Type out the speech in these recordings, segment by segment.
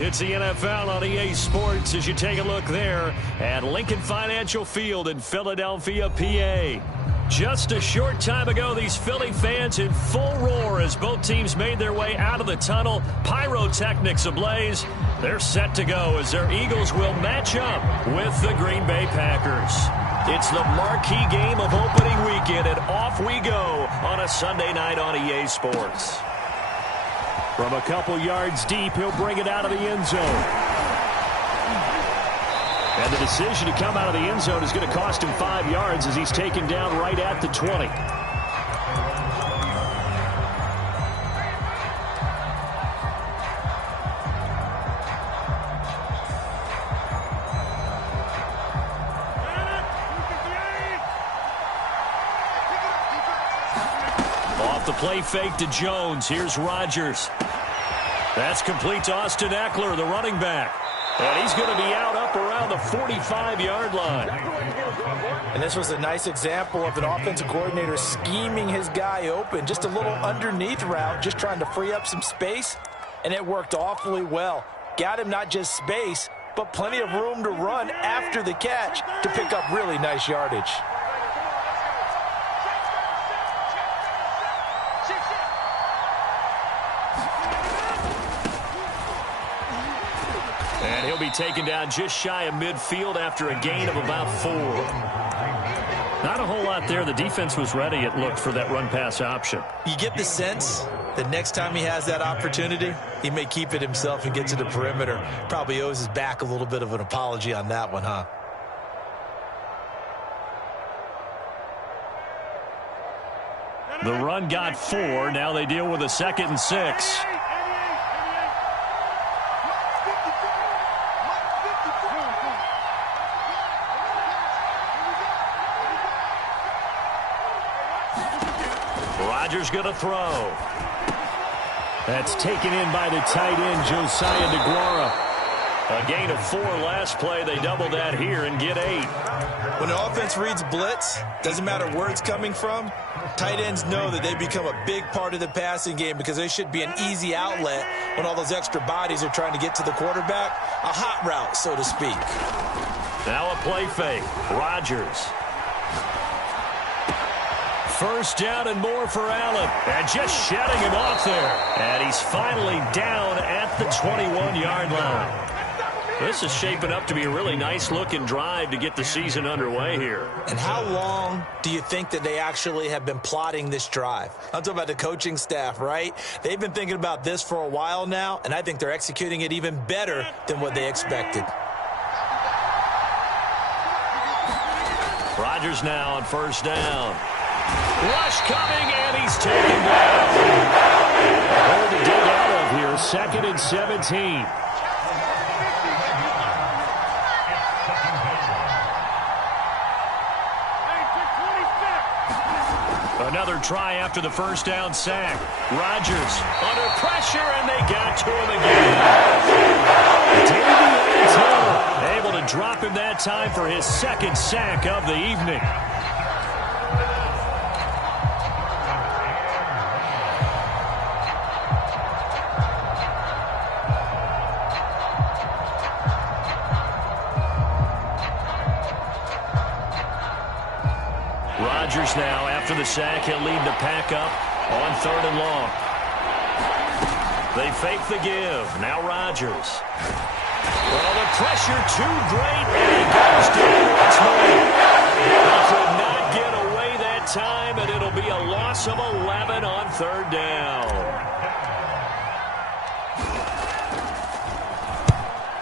It's the NFL on EA Sports as you take a look there at Lincoln Financial Field in Philadelphia, PA. Just a short time ago, these Philly fans in full roar as both teams made their way out of the tunnel. Pyrotechnics ablaze. They're set to go as their Eagles will match up with the Green Bay Packers. It's the marquee game of opening weekend, and off we go on a Sunday night on EA Sports. From a couple yards deep, he'll bring it out of the end zone. And the decision to come out of the end zone is going to cost him 5 yards as he's taken down right at the 20. Off the play fake to Jones. Here's Rodgers. That's complete to Austin Eckler, the running back. And he's going to be out up around the 45-yard line. And this was a nice example of an offensive coordinator scheming his guy open. Just a little underneath route, just trying to free up some space. And it worked awfully well. Got him not just space, but plenty of room to run after the catch to pick up really nice yardage. And he'll be taken down just shy of midfield after a gain of about 4. Not a whole lot there. The defense was ready, it looked, for that run-pass option. You get the sense that next time he has that opportunity, he may keep it himself and get to the perimeter. Probably owes his back a little bit of an apology on that one, huh? The run got 4. Now they deal with a 2nd and 6. Rodgers going to throw. That's taken in by the tight end, Josiah DeGuara. A gain of 4 last play. They double that here and get 8. When the offense reads blitz, doesn't matter where it's coming from, tight ends know that they become a big part of the passing game because they should be an easy outlet when all those extra bodies are trying to get to the quarterback. A hot route, so to speak. Now a play fake. Rodgers. First down and more for Allen. And just shedding him off there. And he's finally down at the 21-yard line. This is shaping up to be a really nice-looking drive to get the season underway here. And how long do you think that they actually have been plotting this drive? I'm talking about the coaching staff, right? They've been thinking about this for a while now, and I think they're executing it even better than what they expected. Rodgers now on first down. Rush coming, and he's taken down. Hard to dig out of here. 2nd and 17. Another try after the first down sack. Rodgers under pressure, and they got to him again. Able to drop him that time for his 2nd sack of the evening. Rodgers now, after the sack, he'll lead the pack up on 3rd and long. They fake the give. Now Rodgers. Well, the pressure too great, and he goes down once more. He could not get away that time, and it'll be a loss of 11 on 3rd down.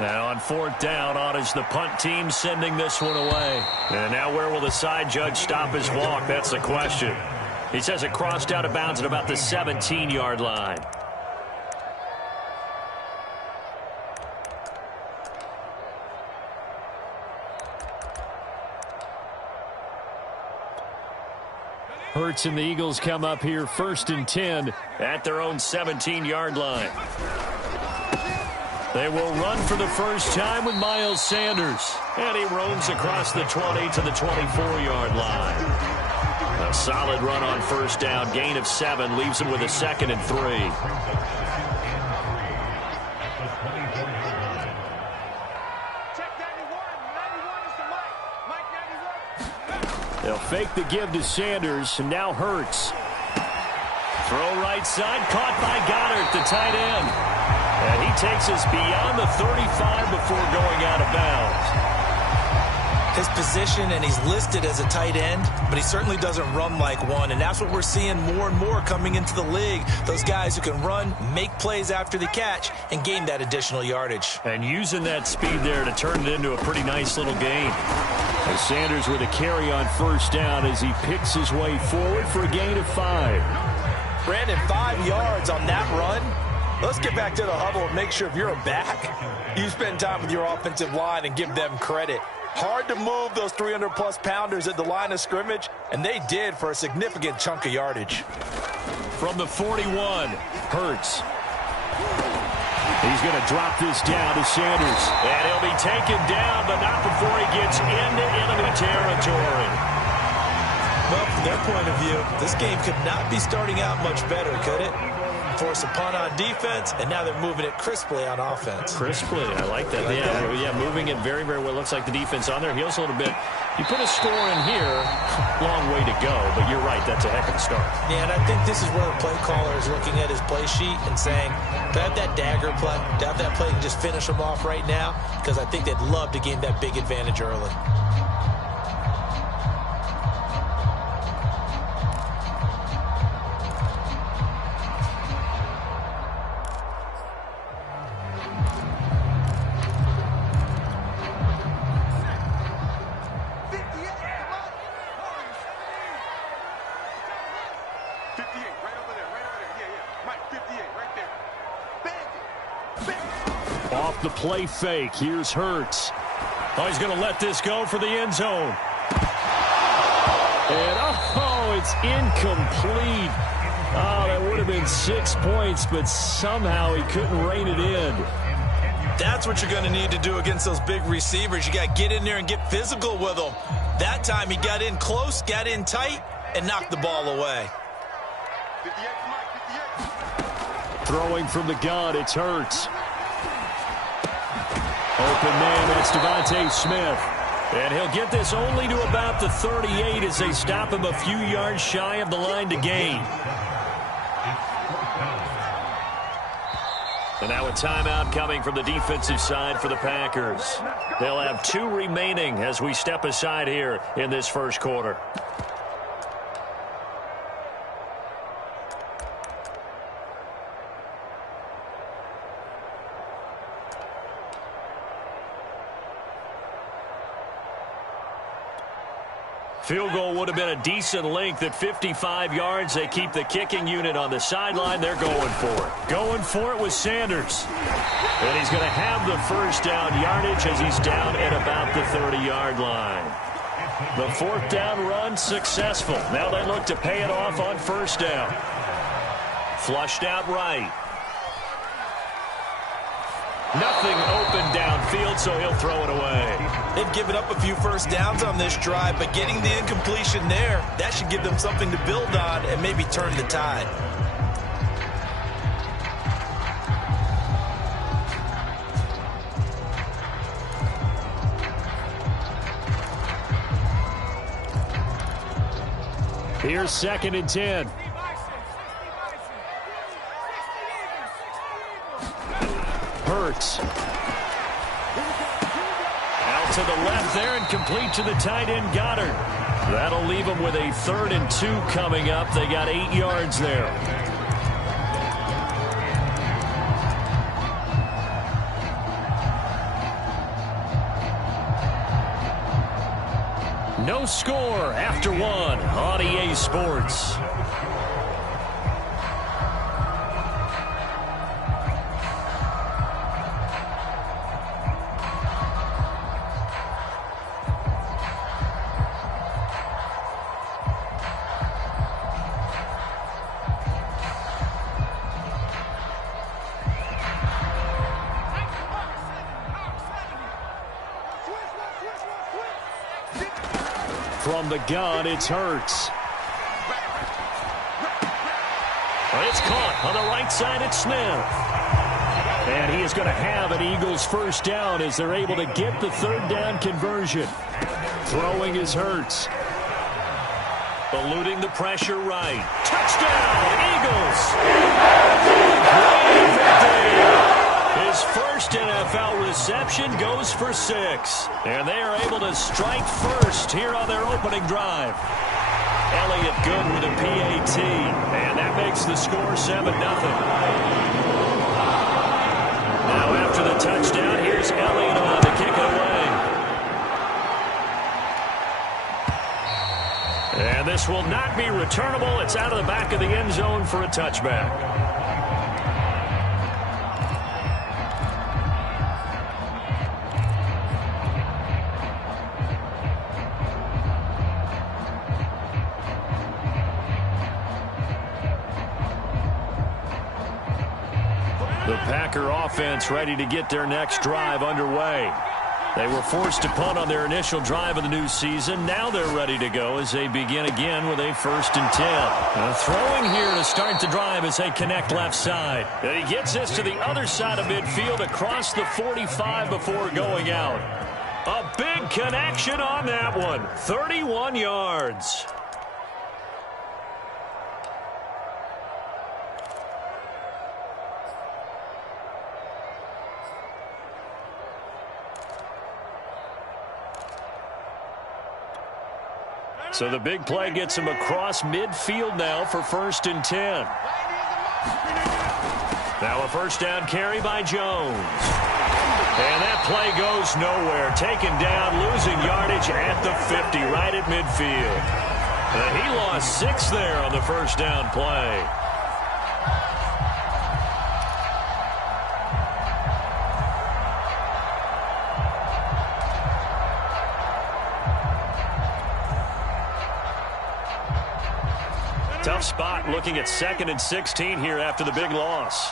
Now on 4th down, on is the punt team sending this one away. And now where will the side judge stop his walk? That's the question. He says it crossed out of bounds at about the 17-yard line. Hurts and the Eagles come up here 1st and 10 at their own 17-yard line. They will run for the first time with Miles Sanders. And he roams across the 20 to the 24-yard line. A solid run on first down. Gain of 7 leaves him with a 2nd and 3. They'll fake the give to Sanders, and now Hurts. Throw right side, caught by Goddard, the tight end. And he takes us beyond the 35 before going out of bounds. His position, and he's listed as a tight end, but he certainly doesn't run like one, and that's what we're seeing more and more coming into the league. Those guys who can run, make plays after the catch, and gain that additional yardage. And using that speed there to turn it into a pretty nice little gain. And Sanders with a carry on first down as he picks his way forward for a gain of 5. Brandon, 5 yards on that run. Let's get back to the huddle and make sure if you're a back, you spend time with your offensive line and give them credit. Hard to move those 300-plus pounders at the line of scrimmage, and they did for a significant chunk of yardage. From the 41, Hurts. He's going to drop this down to Sanders. And he'll be taken down, but not before he gets into enemy territory. Well, from their point of view, this game could not be starting out much better, could it? Force a punt on defense, and now they're moving it crisply on offense. Crisply, I like that. Yeah, moving it very, very well. Looks like the defense on their heels a little bit. You put a score in here, long way to go, but you're right, that's a heck of a start. Yeah, and I think this is where the play caller is looking at his play sheet and saying, do I have that dagger play? Do I have that play and just finish them off right now? Because I think they'd love to gain that big advantage early. Off the play fake, here's Hurts. Oh, he's going to let this go for the end zone. And, it's incomplete. Oh, that would have been 6 points, but somehow he couldn't rein it in. That's what you're going to need to do against those big receivers. You got to get in there and get physical with them. That time he got in close, got in tight, and knocked the ball away. Throwing from the gun, it's Hurts. Open man, that's Devontae Smith. And he'll get this only to about the 38 as they stop him a few yards shy of the line to gain. And now a timeout coming from the defensive side for the Packers. They'll have 2 remaining as we step aside here in this first quarter. Field goal would have been a decent length at 55 yards. They keep the kicking unit on the sideline. They're going for it. Going for it with Sanders. And he's going to have the first down yardage as he's down at about the 30-yard line. The 4th down run successful. Now they look to pay it off on first down. Flushed out right. Nothing open downfield, so he'll throw it away. They've given up a few first downs on this drive, but getting the incompletion there, that should give them something to build on and maybe turn the tide. Here's 2nd and 10. Hurts. Out to the left there and complete to the tight end Goddard. That'll leave them with a 3rd and 2 coming up. They got 8 yards there. No score after 1 on EA Sports. From the gun, it's Hurts. It's caught on the right side. It's Smith. And he is going to have an Eagles first down as they're able to get the 3rd down conversion. Throwing is Hurts. Eluding the pressure right. Touchdown, Eagles! Great victory! His first NFL reception goes for 6. And they are able to strike first here on their opening drive. Elliott good with a PAT. And that makes the score 7-0. Now after the touchdown, here's Elliott on to kick it away. And this will not be returnable. It's out of the back of the end zone for a touchback. The Packer offense ready to get their next drive underway. They were forced to punt on their initial drive of the new season. Now they're ready to go as they begin again with a 1st and 10. Throwing here to start the drive as they connect left side. And he gets this to the other side of midfield across the 45 before going out. A big connection on that one. 31 yards. So the big play gets him across midfield now for 1st and 10. Now a first down carry by Jones. And that play goes nowhere. Taken down, losing yardage at the 50, right at midfield. And he lost 6 there on the first down play. Tough spot looking at 2nd and 16 here after the big loss.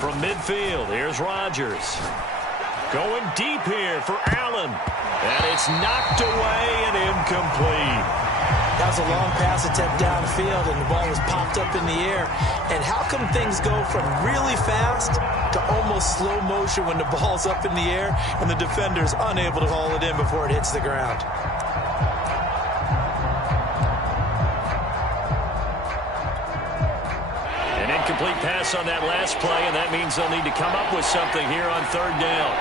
From midfield, here's Rodgers. Going deep here for Allen. And it's knocked away and incomplete. That was a long pass attempt downfield, and the ball was popped up in the air. And how come things go from really fast to almost slow motion when the ball's up in the air and the defender's unable to haul it in before it hits the ground? An incomplete pass on that last play, and that means they'll need to come up with something here on 3rd down.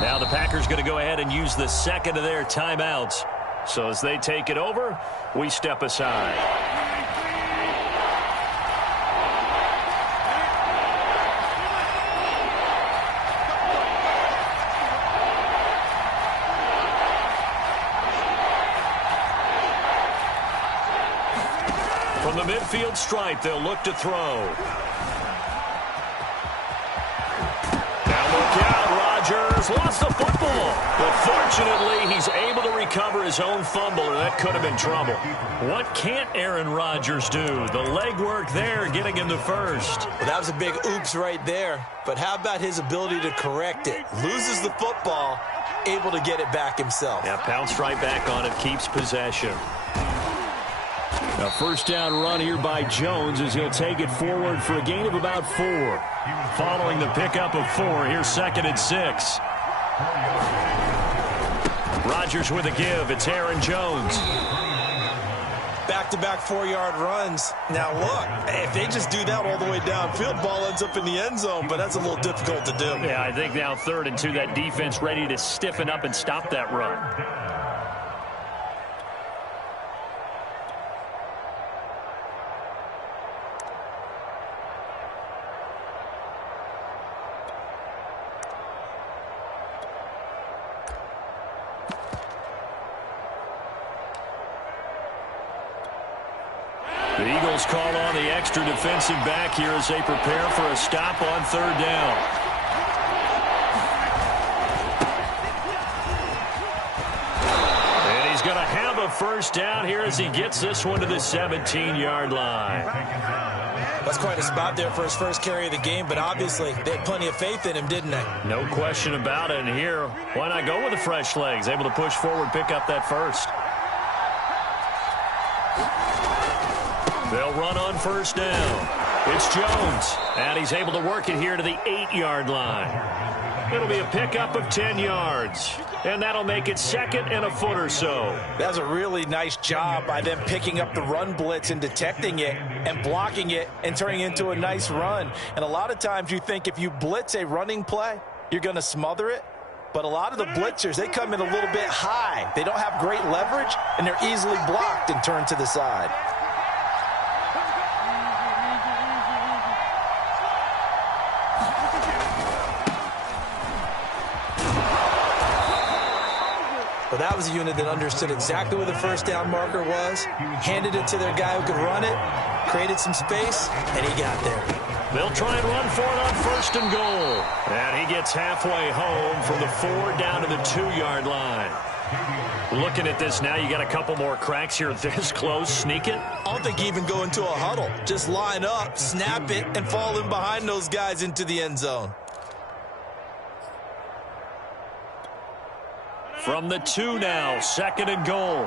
Now the Packers going to go ahead and use the 2nd of their timeouts. So as they take it over, we step aside. From the midfield stripe, they'll look to throw. Rodgers lost the football, but fortunately he's able to recover his own fumble, or that could have been trouble. What can't Aaron Rodgers do? The legwork there getting him the first. Well, that was a big oops right there, but how about his ability to correct it? Loses the football, able to get it back himself. Yeah, pounced right back on it, keeps possession. A first down run here by Jones as he'll take it forward for a gain of about 4. Following the pickup of 4, here's 2nd and 6. Rodgers with a give. It's Aaron Jones. Back-to-back 4-yard runs. Now, look, if they just do that all the way downfield, ball ends up in the end zone, but that's a little difficult to do. Yeah, I think now 3rd and 2, that defense ready to stiffen up and stop that run. The Eagles call on the extra defensive back here as they prepare for a stop on 3rd down. And he's going to have a first down here as he gets this one to the 17-yard line. That's quite a spot there for his first carry of the game, but obviously they had plenty of faith in him, didn't they? No question about it. And here, why not go with the fresh legs? Able to push forward, pick up that first. They'll run on first down. It's Jones, and he's able to work it here to the 8-yard line. It'll be a pickup of 10 yards, and that'll make it 2nd and a foot or so. That was a really nice job by them picking up the run blitz and detecting it and blocking it and turning it into a nice run. And a lot of times you think if you blitz a running play, you're going to smother it. But a lot of the blitzers, they come in a little bit high. They don't have great leverage, and they're easily blocked and turned to the side. Well, that was a unit that understood exactly where the first down marker was, handed it to their guy who could run it, created some space, and he got there. They'll try and run for it on 1st and goal. And he gets halfway home from the 4 down to the 2-yard line. Looking at this now, you got a couple more cracks here this close. Sneak it? I don't think you even go into a huddle. Just line up, snap it, and fall in behind those guys into the end zone. From the 2 now, 2nd and goal.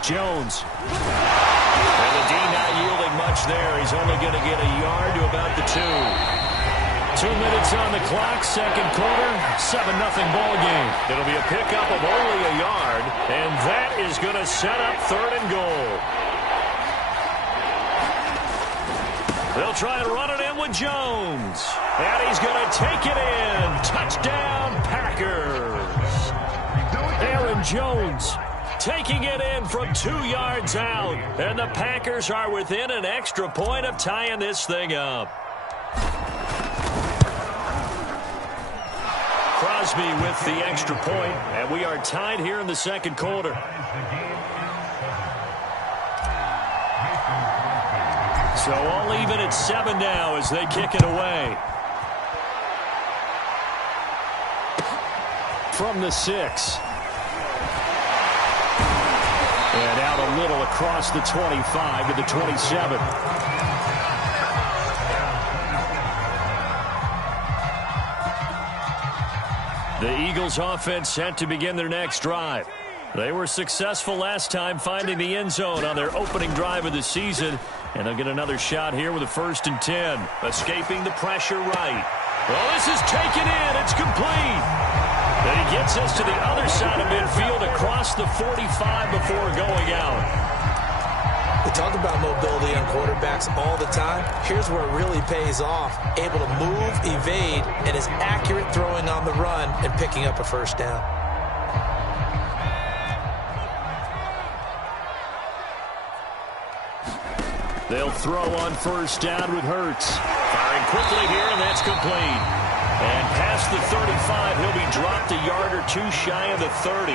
Jones. And the D not yielding much there. He's only going to get a yard to about the 2. 2 minutes on the clock, 2nd quarter, 7-0 ball game. It'll be a pickup of only a yard, and that is going to set up 3rd and goal. They'll try and run it in with Jones. And he's going to take it in. Touchdown, Packers. Aaron Jones taking it in from 2 yards out. And the Packers are within an extra point of tying this thing up. Crosby with the extra point, and we are tied here in the 2nd quarter. So all even at 7 now as they kick it away. From the 6. And out a little across the 25 to the 27. The Eagles offense set to begin their next drive. They were successful last time finding the end zone on their opening drive of the season. And they'll get another shot here with a 1st and 10. Escaping the pressure right. Well, this is taken in. It's complete. And he gets us to the other side of midfield across the 45 before going out. We talk about mobility on quarterbacks all the time. Here's where it really pays off. Able to move, evade, and is accurate throwing on the run and picking up a 1st down. They'll throw on 1st down with Hurts. Firing quickly here, and that's complete. And past the 35, he'll be dropped a yard or 2 shy of the 30.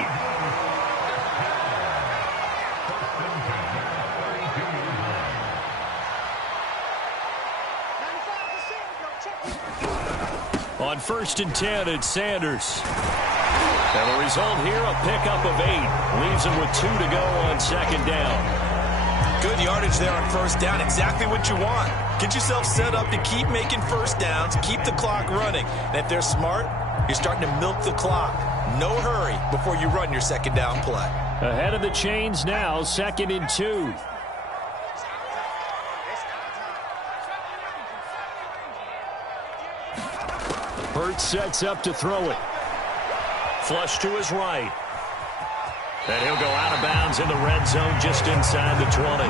On 1st and 10, it's Sanders. And the result here, a pickup of 8. Leaves him with 2 to go on 2nd down. Good yardage there on 1st down. Exactly what you want. Get yourself set up to keep making 1st downs, keep the clock running. And if they're smart, you're starting to milk the clock. No hurry before you run your 2nd down play. Ahead of the chains now, 2nd and 2. Hurts sets up to throw it. Flush to his right. And he'll go out of bounds in the red zone just inside the 20.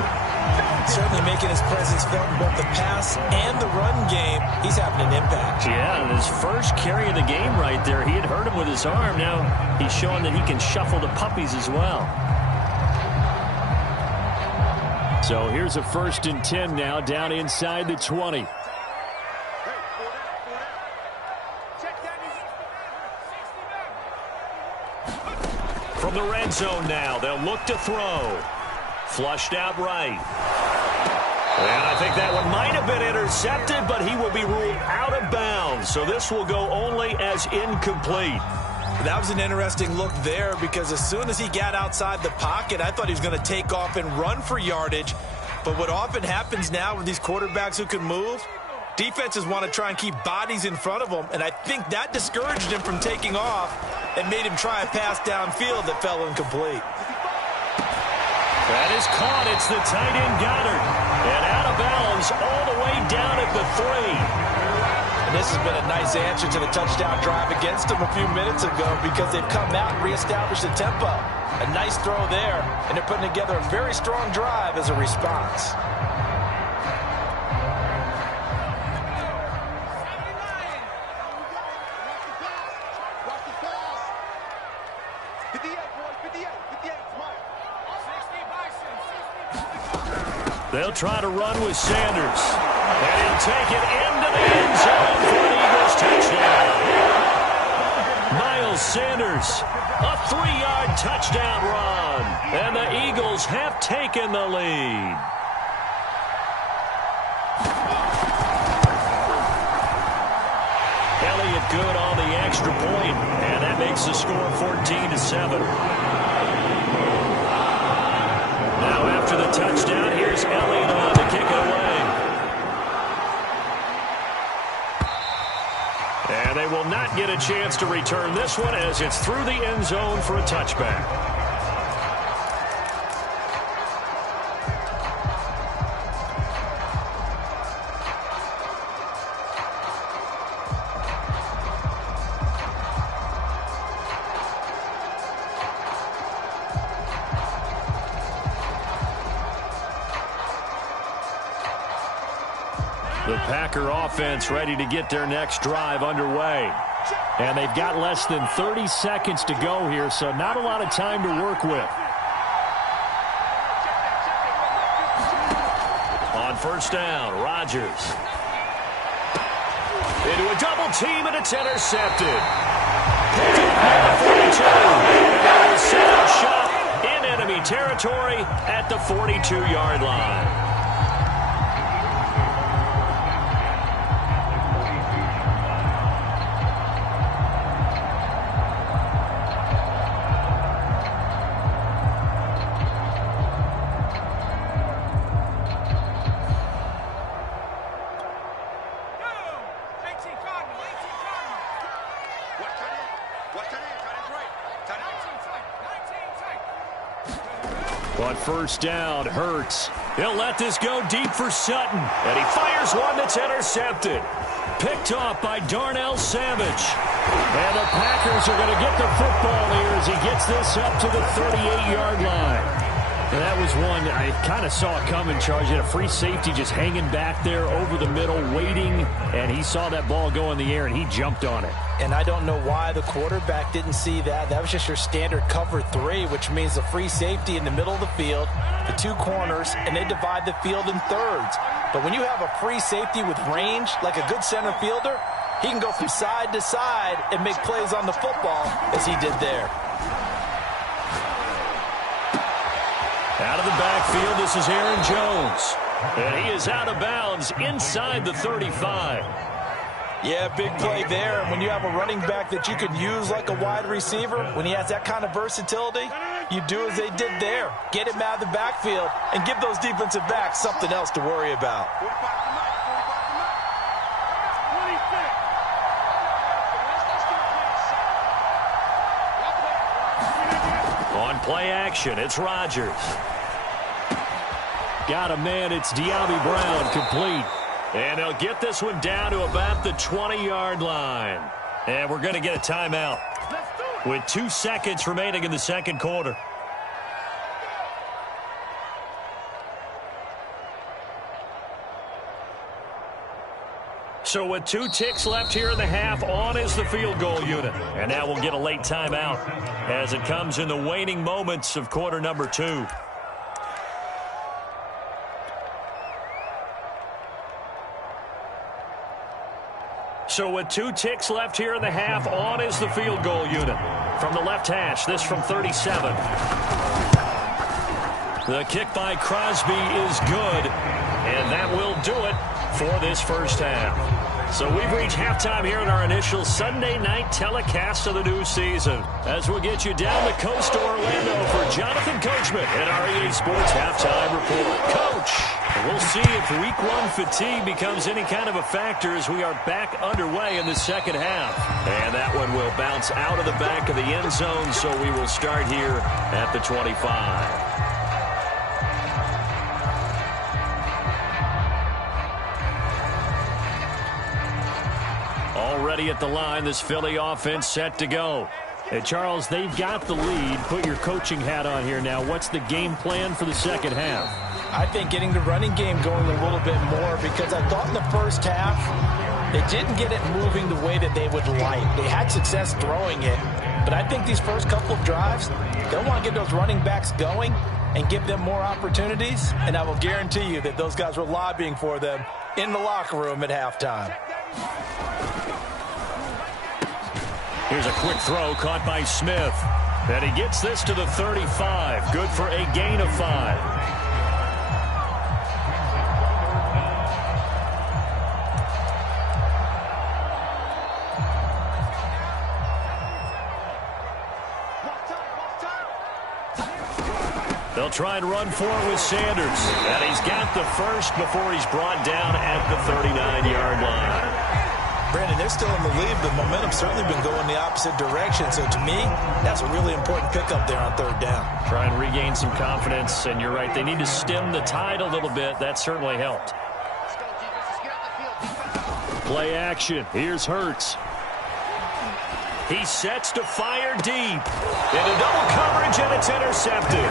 Certainly making his presence felt in both the pass and the run game. He's having an impact. Yeah, and his first carry of the game right there, he had hurt him with his arm. Now he's showing that he can shuffle the puppies as well. So here's a 1st and 10 now down inside the 20. From the red zone now, they'll look to throw. Flushed out right. And I think that one might have been intercepted, but he will be ruled out of bounds. So this will go only as incomplete. That was an interesting look there because as soon as he got outside the pocket, I thought he was going to take off and run for yardage. But what often happens now with these quarterbacks who can move, defenses want to try and keep bodies in front of them, and I think that discouraged him from taking off and made him try a pass downfield that fell incomplete. That is caught. It's the tight end Goddard. And out of bounds all the way down at the 3. And this has been a nice answer to the touchdown drive against them a few minutes ago because they've come out and reestablished the tempo. A nice throw there, and they're putting together a very strong drive as a response. They'll try to run with Sanders. And he'll take it into the end zone for an Eagles touchdown. Miles Sanders, a 3-yard touchdown run. And the Eagles have taken the lead. Elliott good on the extra point, and that makes the score 14-7. Now after the touchdown, here's Elliott on to kick it away. And they will not get a chance to return this one as it's through the end zone for a touchback. The Packer offense ready to get their next drive underway. And they've got less than 30 seconds to go here, so not a lot of time to work with. On first down, Rodgers. Into a double team, and it's intercepted. Picked up at the 42. And they will set up shop in enemy territory at the 42-yard line. On first down, Hurts. He'll let this go deep for Sutton. And he fires one that's intercepted. Picked off by Darnell Savage. And the Packers are going to get the football here as he gets this up to the 38-yard line. And that was one I kind of saw it coming, Charge. He had a free safety just hanging back there over the middle, waiting. And he saw that ball go in the air, and he jumped on it. And I don't know why the quarterback didn't see that. That was just your standard cover 3, which means a free safety in the middle of the field, the 2 corners, and they divide the field in thirds. But when you have a free safety with range, like a good center fielder, he can go from side to side and make plays on the football as he did there. Out of the backfield, this is Aaron Jones. And he is out of bounds inside the 35. Yeah, big play there. And when you have a running back that you can use like a wide receiver, when he has that kind of versatility, you do as they did there. Get him out of the backfield and give those defensive backs something else to worry about. On play action, it's Rodgers. Got a man, it's De'Ami Brown, complete. And they'll get this one down to about the 20-yard line. And we're going to get a timeout with 2 seconds remaining in the second quarter. So with 2 ticks left here in the half, on is the field goal unit. And now we'll get a late timeout as it comes in the waning moments of quarter number 2. So with 2 ticks left here in the half, on is the field goal unit. From the left hash, this from 37. The kick by Crosby is good, and that will do it for this first half. So we've reached halftime here in our initial Sunday night telecast of the new season. As we'll get you down the coast to Orlando for Jonathan Coachman at our EA Sports Halftime Report. Coach, we'll see if Week 1 fatigue becomes any kind of a factor as we are back underway in the second half. And that one will bounce out of the back of the end zone, so we will start here at the 25. Already at the line, this Philly offense set to go. Hey, Charles, they've got the lead. Put your coaching hat on here now. What's the game plan for the second half? I think getting the running game going a little bit more, because I thought in the first half they didn't get it moving the way that they would like. They had success throwing it, but I think these first couple of drives, they'll want to get those running backs going and give them more opportunities, and I will guarantee you that those guys were lobbying for them in the locker room at halftime. Here's a quick throw caught by Smith. And he gets this to the 35. Good for a gain of 5. They'll try and run for it with Sanders. And he's got the first before he's brought down at the 39-yard line. Brandon, they're still in the lead, but momentum's certainly been going the opposite direction. So to me, that's a really important pickup there on third down. Try and regain some confidence, and you're right. They need to stem the tide a little bit. That certainly helped. Play action. Here's Hurts. He sets to fire deep. Into double coverage, and it's intercepted.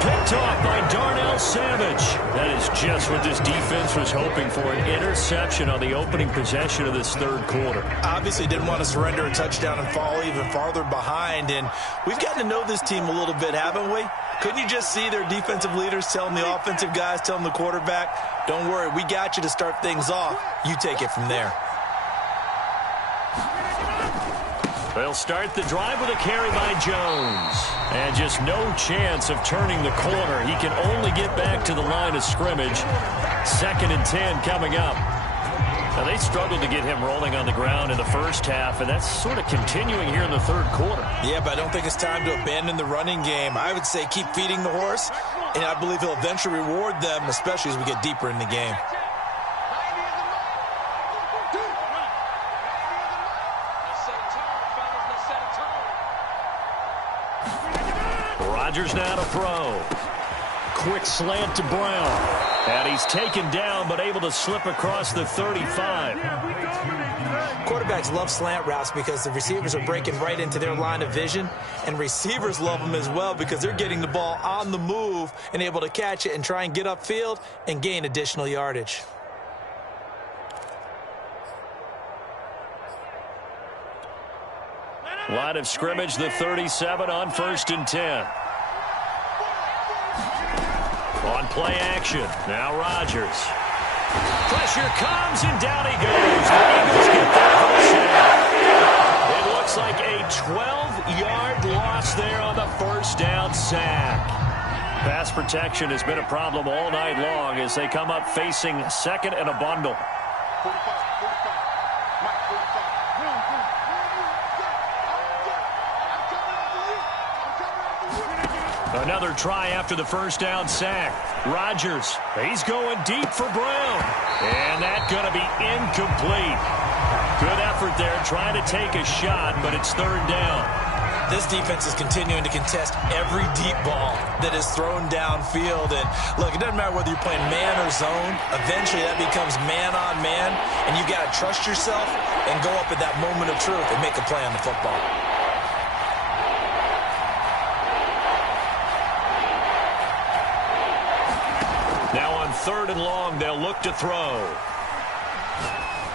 Picked off by Darnell Savage. That is just what this defense was hoping for, an interception on the opening possession of this third quarter. Obviously didn't want to surrender a touchdown and fall even farther behind, and we've gotten to know this team a little bit, haven't we? Couldn't you just see their defensive leaders telling the offensive guys, telling the quarterback, don't worry, we got you to start things off. You take it from there. They'll start the drive with a carry by Jones. And just no chance of turning the corner. He can only get back to the line of scrimmage. 2nd and 10 coming up. Now, they struggled to get him rolling on the ground in the first half, and that's sort of continuing here in the third quarter. Yeah, but I don't think it's time to abandon the running game. I would say keep feeding the horse, and I believe he'll eventually reward them, especially as we get deeper in the game. Rodgers now to throw. Quick slant to Brown. And he's taken down, but able to slip across the 35. Quarterbacks love slant routes because the receivers are breaking right into their line of vision, and receivers love them as well because they're getting the ball on the move and able to catch it and try and get upfield and gain additional yardage. Line of scrimmage, the 37 on 1st and 10. On play action, now Rodgers. Pressure comes, and down he goes. The Eagles get there for the sack. It looks like a 12-yard loss there on the first down sack. Pass protection has been a problem all night long as they come up facing 2nd and a bundle. Another try after the first down sack. Rodgers, he's going deep for Brown. And that's going to be incomplete. Good effort there trying to take a shot, but it's 3rd down. This defense is continuing to contest every deep ball that is thrown downfield. And look, it doesn't matter whether you're playing man or zone. Eventually that becomes man on man, and you've got to trust yourself and go up at that moment of truth and make a play on the football. Now on 3rd and long, they'll look to throw.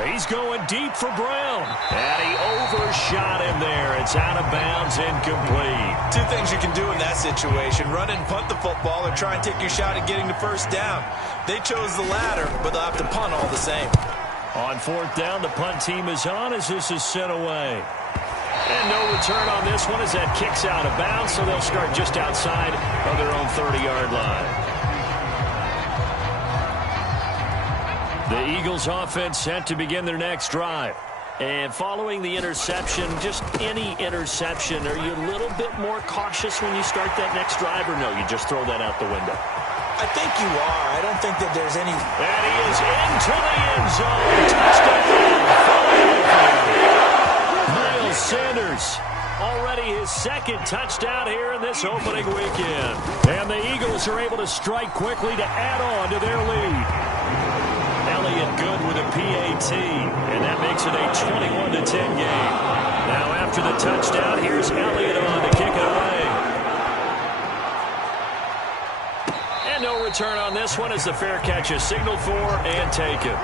He's going deep for Brown. And he overshot him there. It's out of bounds, incomplete. Two things you can do in that situation. Run and punt the football or try and take your shot at getting the first down. They chose the latter, but they'll have to punt all the same. On 4th down, the punt team is on as this is sent away. And no return on this one as that kicks out of bounds, so they'll start just outside of their own 30-yard line. The Eagles offense set to begin their next drive. And following the interception, just any interception, are you a little bit more cautious when you start that next drive, or no, you just throw that out the window? I think you are. I don't think that there's any... And he is into the end zone. Touchdown. Miles Sanders, already his second touchdown here in this opening weekend. And the Eagles are able to strike quickly to add on to their lead. Elliott good with a PAT, and that makes it a 21-10 game. Now after the touchdown, here's Elliott on to kick it away. And no return on this one as the fair catch is signaled for and taken.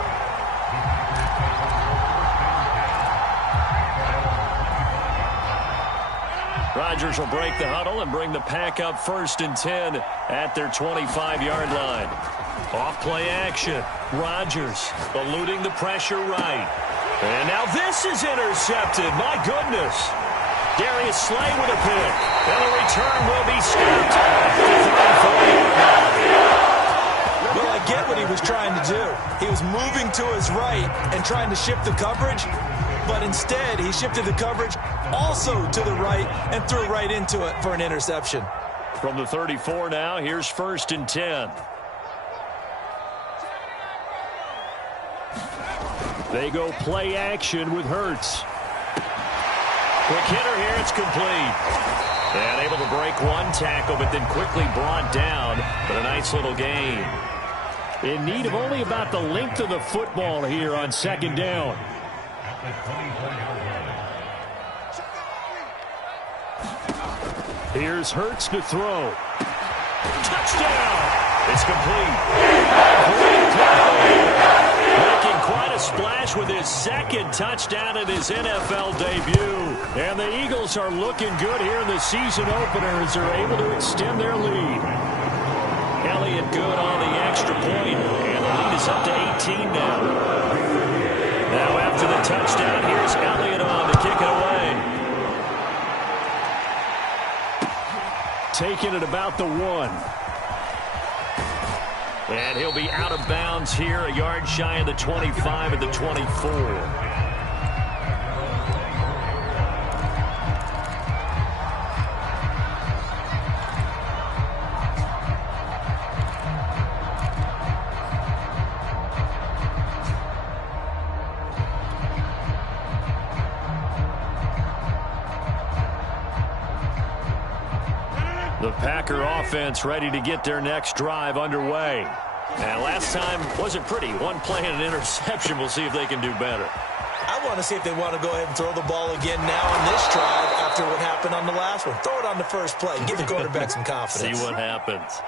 Rodgers will break the huddle and bring the pack up 1st and 10 at their 25-yard line. Off play action. Rodgers eluding the pressure right. And now this is intercepted. My goodness. Darius Slay with a pick. And the return will be stopped at the 34-yard line. Well, I get what he was trying to do. He was moving to his right and trying to shift the coverage, but instead he shifted the coverage also to the right and threw right into it for an interception. From the 34 now, here's 1st and 10. They go play action with Hurts. Quick hitter here, it's complete. And able to break one tackle, but then quickly brought down. But a nice little gain. In need of only about the length of the football here on 2nd down. Here's Hurts to throw. Touchdown! It's complete. Great play. Making quite a splash with his 2nd touchdown in his NFL debut. And the Eagles are looking good here in the season opener as they're able to extend their lead. Elliott good on the extra point, and the lead is up to 18 now. Now after the touchdown, here's Elliott on to kick it away. Taking it about the 1. And he'll be out of bounds here, a yard shy of the 25 at the 24. The Packer offense ready to get their next drive underway. And last time wasn't pretty. One play and an interception. We'll see if they can do better. I want to see if they want to go ahead and throw the ball again now on this drive after what happened on the last one. Throw it on the first play. Give the quarterback some confidence. See what happens.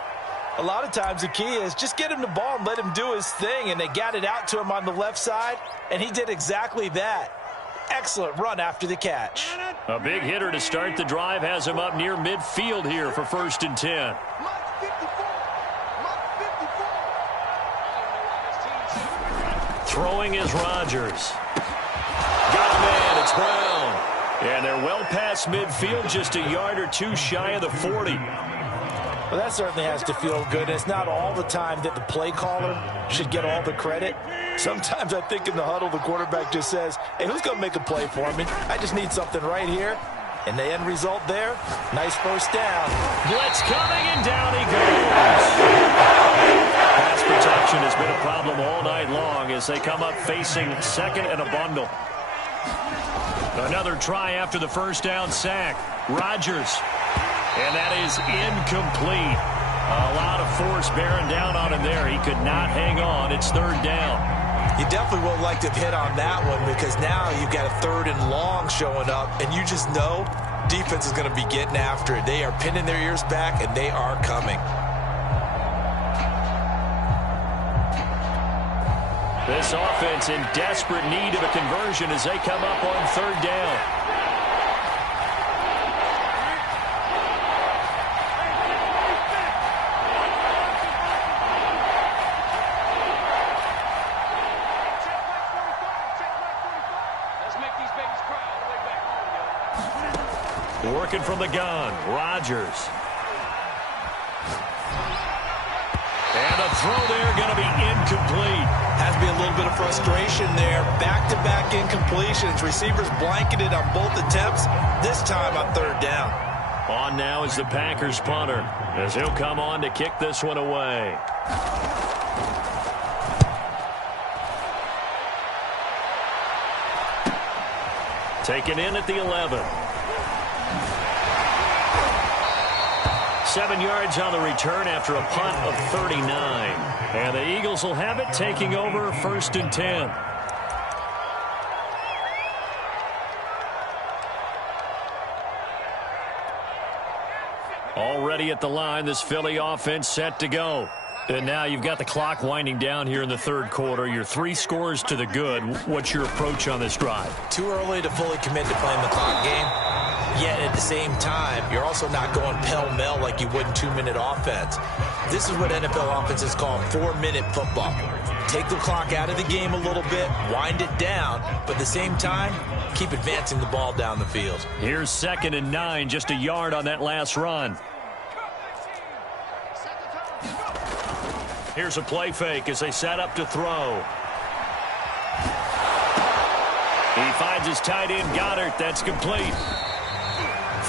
A lot of times the key is just get him the ball and let him do his thing. And they got it out to him on the left side, and he did exactly that. Excellent run after the catch. A big hitter to start the drive has him up near midfield here for 1st and 10. Throwing is Rodgers. Got a man, it's Brown. And they're well past midfield, just a yard or two shy of the 40. Well, that certainly has to feel good. It's not all the time that the play caller should get all the credit. Sometimes I think in the huddle, the quarterback just says, hey, who's going to make a play for me? I just need something right here. And the end result there, nice first down. Blitz coming, and down he goes. Pass protection has been a problem all night long as they come up facing 2nd and a bundle. Another try after the first down sack. Rodgers. And that is incomplete. A lot of force bearing down on him there. He could not hang on. It's 3rd down. You definitely would like to have hit on that one because now you've got a 3rd and long showing up, and you just know defense is going to be getting after it. They are pinning their ears back, and they are coming. This offense in desperate need of a conversion as they come up on 3rd down. Working from the gun, Rodgers. And a throw there going to be incomplete. Has be a little bit of frustration there. Back-to-back incompletions. Receivers blanketed on both attempts, this time on third down. On now is the Packers punter, as he'll come on to kick this one away. Taken in at the 11. 7 yards on the return after a punt of 39. And the Eagles will have it, taking over 1st and 10. Already at the line, this Philly offense set to go. And now you've got the clock winding down here in the third quarter. You're 3 scores to the good. What's your approach on this drive? Too early to fully commit to playing the clock game. Yet at the same time, you're also not going pell-mell like you would in 2-minute offense. This is what NFL offenses call 4-minute football. Take the clock out of the game a little bit, wind it down, but at the same time, keep advancing the ball down the field. Here's 2nd and 9, just a yard on that last run. Here's a play fake as they set up to throw. He finds his tight end, Goddard. That's complete.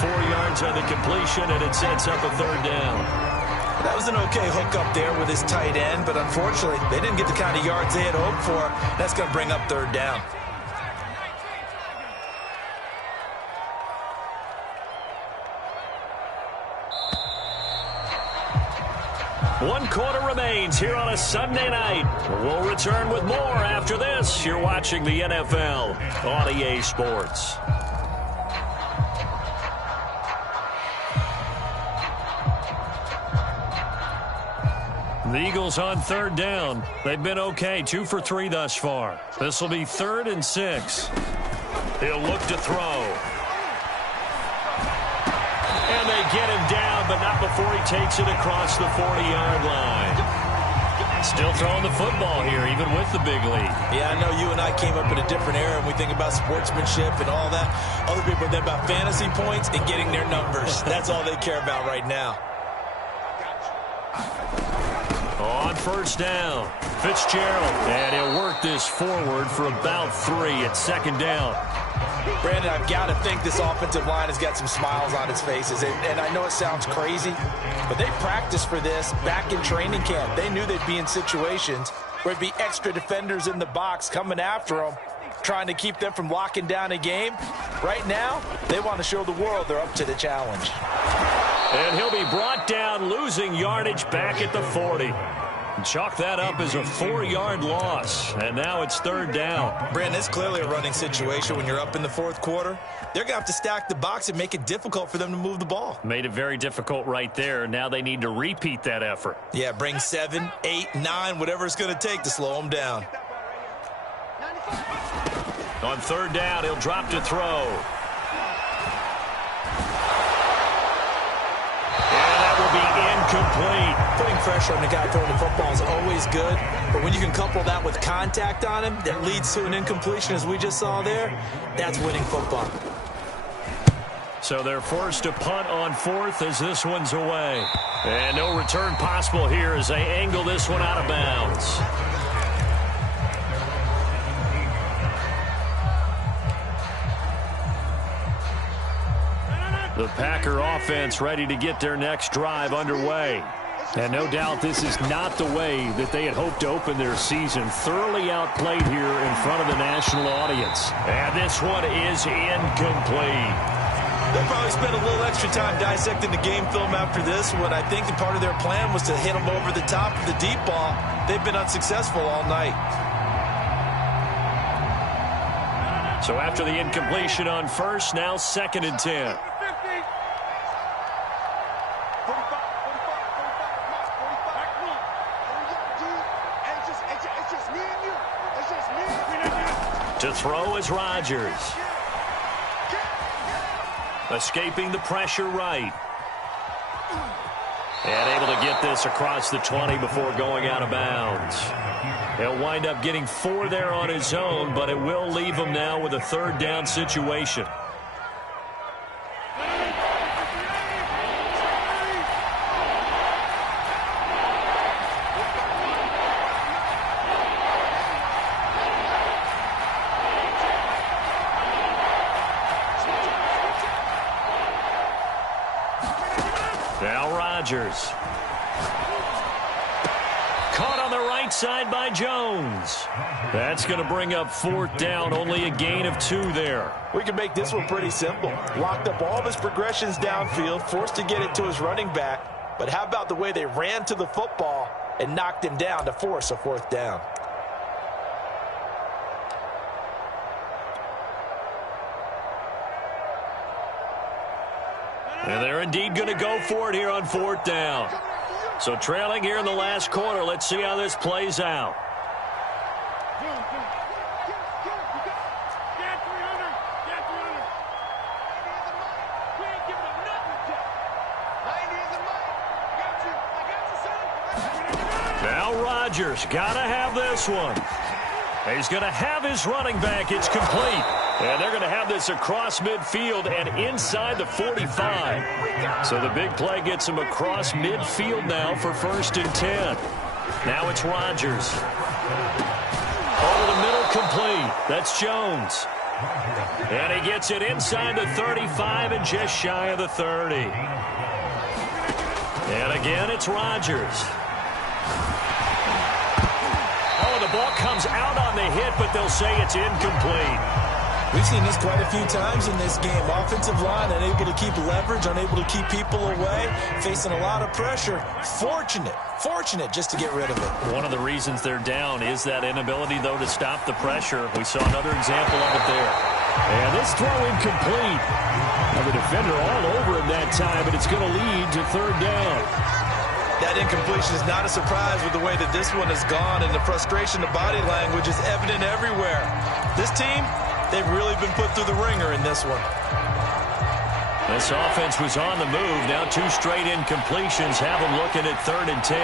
4 yards on the completion, and it sets up a third down. That was an okay hookup there with his tight end, but unfortunately, they didn't get the kind of yards they had hoped for. That's going to bring up third down. One quarter remains here on a Sunday night. We'll return with more after this. You're watching the NFL on EA Sports. The Eagles on third down. They've been okay, 2 for 3 thus far. This will be 3rd and 6. He'll look to throw. And they get him down, but not before he takes it across the 40-yard line. Still throwing the football here, even with the big lead. Yeah, I know you and I came up in a different era, and we think about sportsmanship and all that. Other people think about fantasy points and getting their numbers. That's all they care about right now. On first down, Fitzgerald, and he'll work this forward for about 3 at 2nd down. Brandon, I've got to think this offensive line has got some smiles on its faces. And I know it sounds crazy, but they practiced for this back in training camp. They knew they'd be in situations where it'd be extra defenders in the box coming after them, trying to keep them from locking down a game. Right now, they want to show the world they're up to the challenge. And he'll be brought down, losing yardage back at the 40. Chalk that up as a 4-yard loss, and now it's 3rd down. Brandon, it's clearly a running situation when you're up in the 4th quarter. They're going to have to stack the box and make it difficult for them to move the ball. Made it very difficult right there. Now they need to repeat that effort. Yeah, bring 7, 8, 9, whatever it's going to take to slow them down. On 3rd down, he'll drop to throw. Be incomplete. Putting pressure on the guy throwing the football is always good, but when you can couple that with contact on him that leads to an incompletion, as we just saw there, that's winning football. So they're forced to punt on 4th as this one's away. And no return possible here as they angle this one out of bounds. The Packer offense ready to get their next drive underway. And no doubt this is not the way that they had hoped to open their season. Thoroughly outplayed here in front of the national audience. And this one is incomplete. They'll probably spend a little extra time dissecting the game film after this one. I think that part of their plan was to hit them over the top of the deep ball. They've been unsuccessful all night. So after the incompletion on first, now 2nd and 10. To throw is Rodgers. Escaping the pressure right. And able to get this across the 20 before going out of bounds. He'll wind up getting 4 there on his own, but it will leave him now with a 3rd down situation. Rodgers. Caught on the right side by Jones. That's going to bring up 4th down, only a gain of 2 there. We can make this one pretty simple. Locked up all of his progressions downfield, forced to get it to his running back. But how about the way they ran to the football and knocked him down to force a 4th down? And they're indeed going to go for it here on 4th down. So trailing here in the last quarter. Let's see how this plays out. Now Rodgers got to have this one. He's going to have his running back. It's complete. And they're going to have this across midfield and inside the 45. So the big play gets him across midfield now for 1st and 10. Now it's Rodgers. Over the middle, complete. That's Jones. And he gets it inside the 35 and just shy of the 30. And again, it's Rodgers. Oh, the ball comes out on the hit, but they'll say it's incomplete. We've seen this quite a few times in this game. Offensive line unable to keep leverage, unable to keep people away, facing a lot of pressure. Fortunate just to get rid of it. One of the reasons they're down is that inability, though, to stop the pressure. We saw another example of it there. And this throw incomplete. Now the defender all over him that time, but it's going to lead to 3rd down. That incompletion is not a surprise with the way that this one has gone, and the frustration, the body language is evident everywhere. This team, they've really been put through the ringer in this one. This offense was on the move. Now 2 straight incompletions have them looking at 3rd and 10.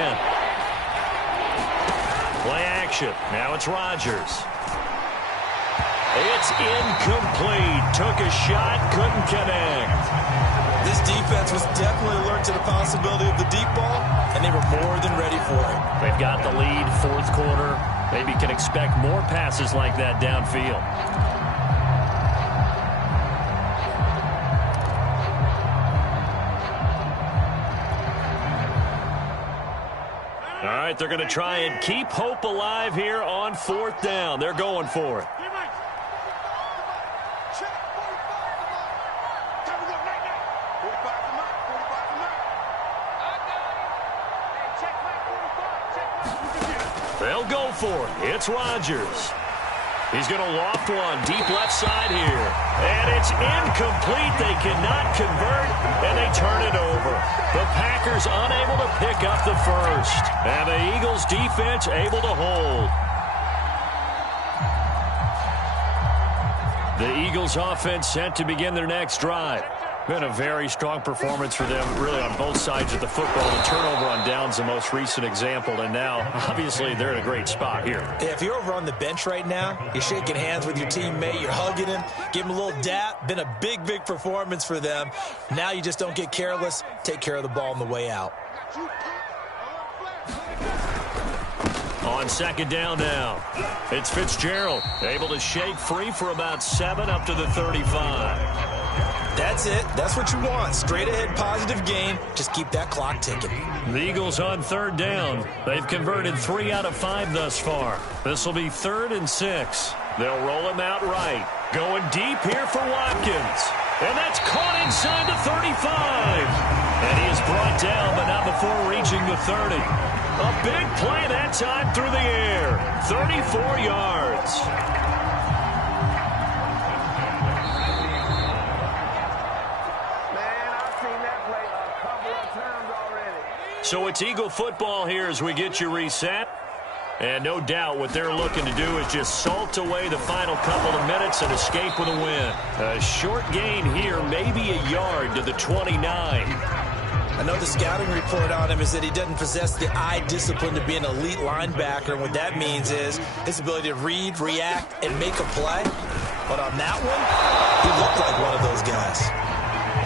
Play action. Now it's Rodgers. It's incomplete. Took a shot, couldn't connect. This defense was definitely alert to the possibility of the deep ball, and they were more than ready for it. They've got the lead, 4th quarter. Maybe can expect more passes like that downfield. All right, they're going to try and keep hope alive here on 4th down. They're going for it. They'll go for it. It's Rodgers. He's going to loft one deep left side here. And it's incomplete. They cannot convert, and they turn it over. The Packers unable to pick up the first. And the Eagles defense able to hold. The Eagles offense set to begin their next drive. Been a very strong performance for them, really, on both sides of the football. The turnover on downs the most recent example, and now, obviously, they're in a great spot here. Yeah, if you're over on the bench right now, you're shaking hands with your teammate, you're hugging him, give him a little dap. Been a big performance for them. Now you just don't get careless. Take care of the ball on the way out. On 2nd down now, it's Fitzgerald, able to shake free for about 7 up to the 35. That's it. That's what you want. Straight ahead, positive gain. Just keep that clock ticking. The Eagles on 3rd down. They've converted 3 out of 5 thus far. This will be 3rd and 6. They'll roll him out right. Going deep here for Watkins. And that's caught inside the 35. And he is brought down, but not before reaching the 30. A big play that time through the air. 34 yards. So it's Eagle football here as we get you reset. And no doubt what they're looking to do is just salt away the final couple of minutes and escape with a win. A short gain here, maybe a yard to the 29. I know the scouting report on him is that he doesn't possess the eye discipline to be an elite linebacker. And what that means is his ability to read, react, and make a play. But on that one, he looked like one of those guys.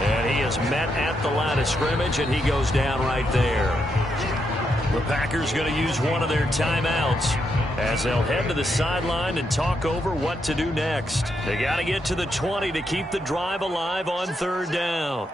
And he is met at the line of scrimmage, and he goes down right there. The Packers going to use one of their timeouts as they'll head to the sideline and talk over what to do next. They got to get to the 20 to keep the drive alive on 3rd down.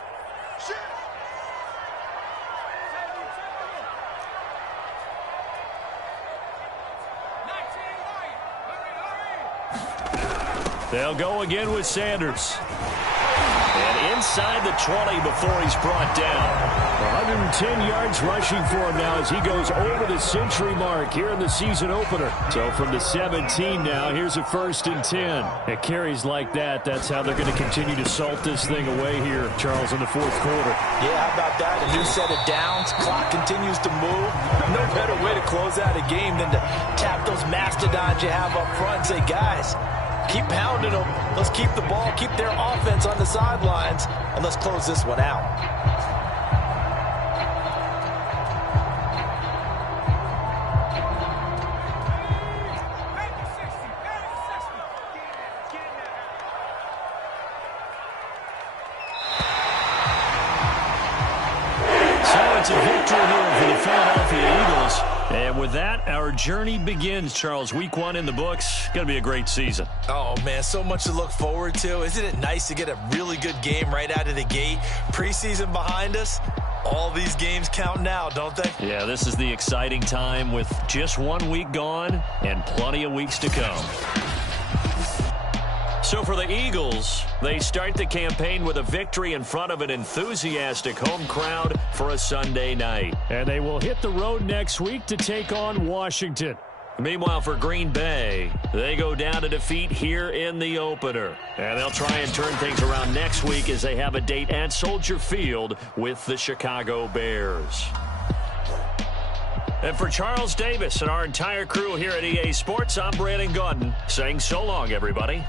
They'll go again with Sanders. And inside the 20 before he's brought down. 110 yards rushing for him now as he goes over the century mark here in the season opener. So from the 17 now, here's a 1st and 10. At carries like that, that's how they're going to continue to salt this thing away here, Charles, in the 4th quarter. Yeah, how about that? A new set of downs. Clock continues to move. No better way to close out a game than to tap those mastodons you have up front and say, guys, keep pounding them. Let's keep the ball, keep their offense on the sidelines, and let's close this one out. It's a victory here for the Philadelphia Eagles. And with that, our journey begins, Charles. Week 1 in the books. Going to be a great season. Oh, man, so much to look forward to. Isn't it nice to get a really good game right out of the gate? Preseason behind us. All these games count now, don't they? Yeah, this is the exciting time with just 1 week gone and plenty of weeks to come. So for the Eagles, they start the campaign with a victory in front of an enthusiastic home crowd for a Sunday night. And they will hit the road next week to take on Washington. Meanwhile, for Green Bay, they go down to defeat here in the opener. And they'll try and turn things around next week as they have a date at Soldier Field with the Chicago Bears. And for Charles Davis and our entire crew here at EA Sports, I'm Brandon Gaudin saying so long, everybody.